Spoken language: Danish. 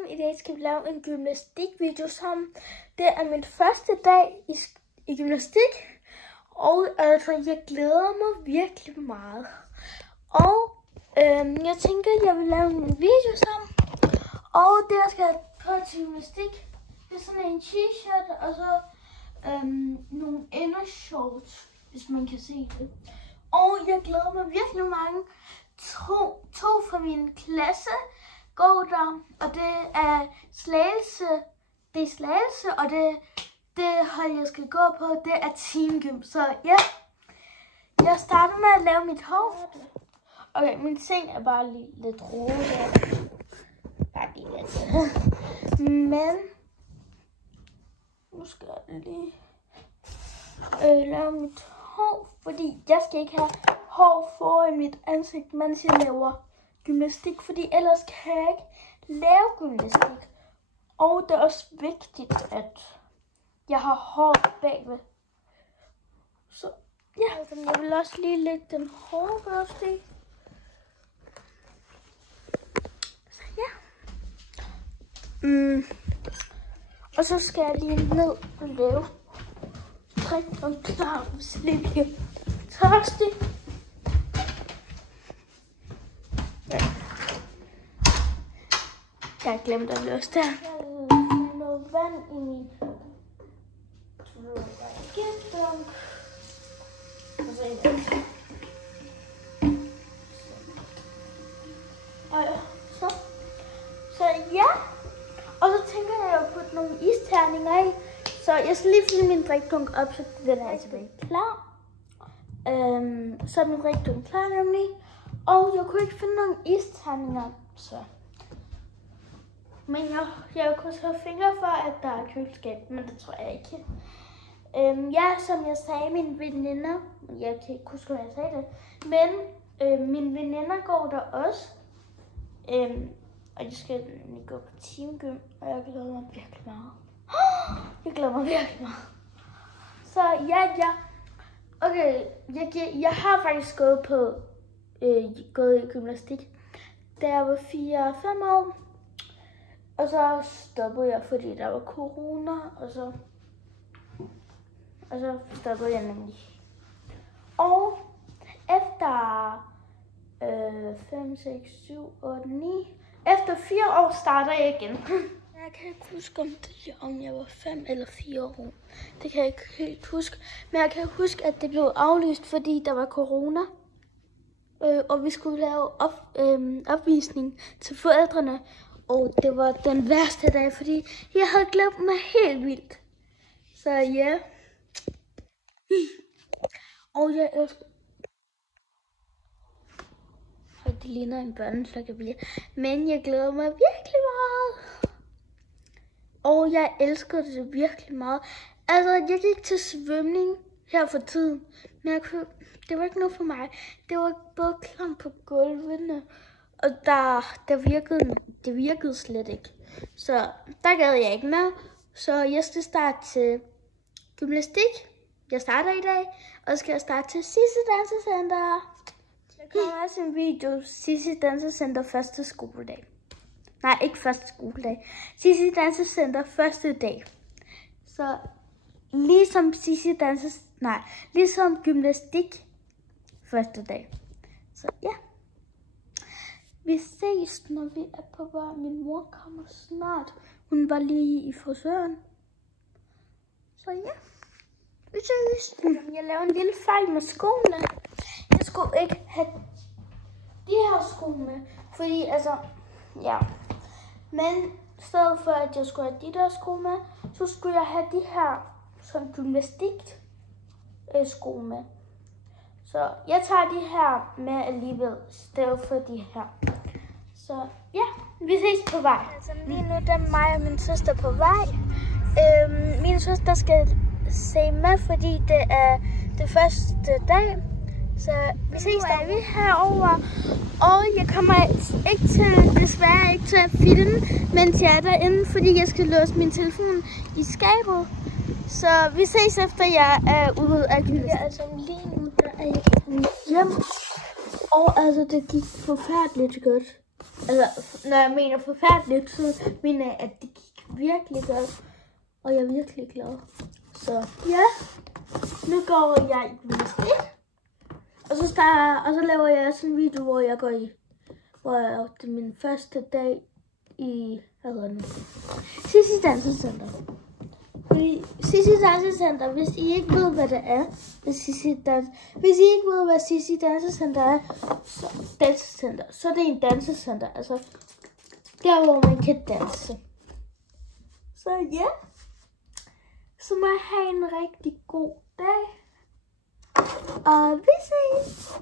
sammen. I dag skal vi lave en gymnastikvideo sammen. Det er min første dag i gymnastik. Og altså, jeg glæder mig virkelig meget. Og jeg tænker, jeg vil lave en video sammen. Og det jeg skal på til gymnastik, det er sådan en t-shirt og så nogle indershorts, hvis man kan se det. Og jeg glæder mig virkelig mange. To fra min klasse går der, og det er Slagelse. Det er Slagelse, og det hold, jeg skal gå på, det er teamgym. Så ja, jeg starter med at lave mit hår. Okay, min seng er bare lige lidt rodet. Bare lige lidt. Men nu skal jeg lige lave mit hår, fordi jeg skal ikke have hår foran mit ansigt, mens jeg laver gymnastik, fordi ellers kan jeg ikke lave gymnastik. Og det er også vigtigt, at jeg har hår bagved. Så ja, jeg vil også lige lægge den hårbørste i. Så ja. Og så skal jeg lige ned og lave strikken klar, hvis det bliver tørstig. Jeg har glemt at løse der. Jeg har noget vand i min gæstdunk. Og så en anden. Og ja, så ja. Og så tænker jeg at putte nogle isterninger i. Så jeg skal lige fylde min drikdunk op, så den er tilbage klar. Så er min drikdunk klar nemlig. Og jeg kunne ikke finde nogle isterninger, så. Men jeg kunne tage fingre for, at der er køleskab, men det tror jeg ikke. Ja, som jeg sagde, mine veninder, jeg kan ikke huske, hvad jeg sagde det, men mine veninder går der også. Og jeg skal nemlig gå på teamgym, og jeg glæder mig virkelig meget. Jeg glæder mig virkelig meget. Så ja. Okay, jeg har faktisk gået i gymnastik, da jeg var 4-5 år. Og så stoppede jeg, fordi der var corona, og så stoppede jeg nemlig. Og efter 5, 6, 7, 8, 9, efter 4 år starter jeg igen. Jeg kan ikke huske, om jeg var 5 eller 4 år. Det kan jeg ikke helt huske. Men jeg kan huske, at det blev aflyst, fordi der var corona. Og vi skulle lave opvisning til forældrene. Og det var den værste dag, fordi jeg havde glemt mig helt vildt. Så ja. Og jeg elsker. Og det ligner en børneflokkebil. Men jeg glæder mig virkelig meget. Og jeg elsker det virkelig meget. Altså, jeg gik til svømning her for tiden. Men det var ikke noget for mig. Det var både klamt på gulvene. Og det virkede slet ikke. Så der gad jeg ikke med. Så jeg skal starte til gymnastik. Jeg starter i dag. Og skal jeg starte til Sissi Dansecenter. Der kommer også en video. Sissi Dansecenter første skoledag. Nej, ikke første skoledag. Sissi Dansecenter første dag. Så ligesom gymnastik første dag. Så ja. Vi ses, når vi er på vej. Min mor kommer snart. Hun var lige i frisøren. Så ja, vi ses. Jeg lavede en lille fejl med skoene. Jeg skulle ikke have de her sko med. Fordi altså, ja. Men i stedet for at jeg skulle have de der sko med, så skulle jeg have de her som gymnastik sko med. Så jeg tager de her med alligevel, i stedet for de her. Så ja, vi ses på vej. Altså lige nu der er mig og min søster på vej. Min søster skal se med, fordi det er det første dag. Så vi ses der. Vi er herovre. Og jeg kommer desværre ikke til at filme, mens jeg er derinde, fordi jeg skal låse min telefon i skabet. Så vi ses efter jeg er ude af gymnasiet. Ja, altså lige nu der er jeg hjem. Og altså det gik forfærdeligt godt. Altså, når jeg mener forfærdeligt, så mener jeg, at det gik virkelig godt. Og jeg er virkelig glad. Så ja, nu går jeg i gymnastik. Og så laver jeg sådan en video, hvor jeg det er min første dag i, hvad hedder det? Sissi Dansecenter. Fordi Sissi Dansecenter, hvis I ikke ved, hvad det er, hvis I ikke ved, hvad Sissi Dansecenter er, så er det en dansecenter, altså der, hvor man kan danse. Så ja, så må jeg have en rigtig god dag, og vi ses!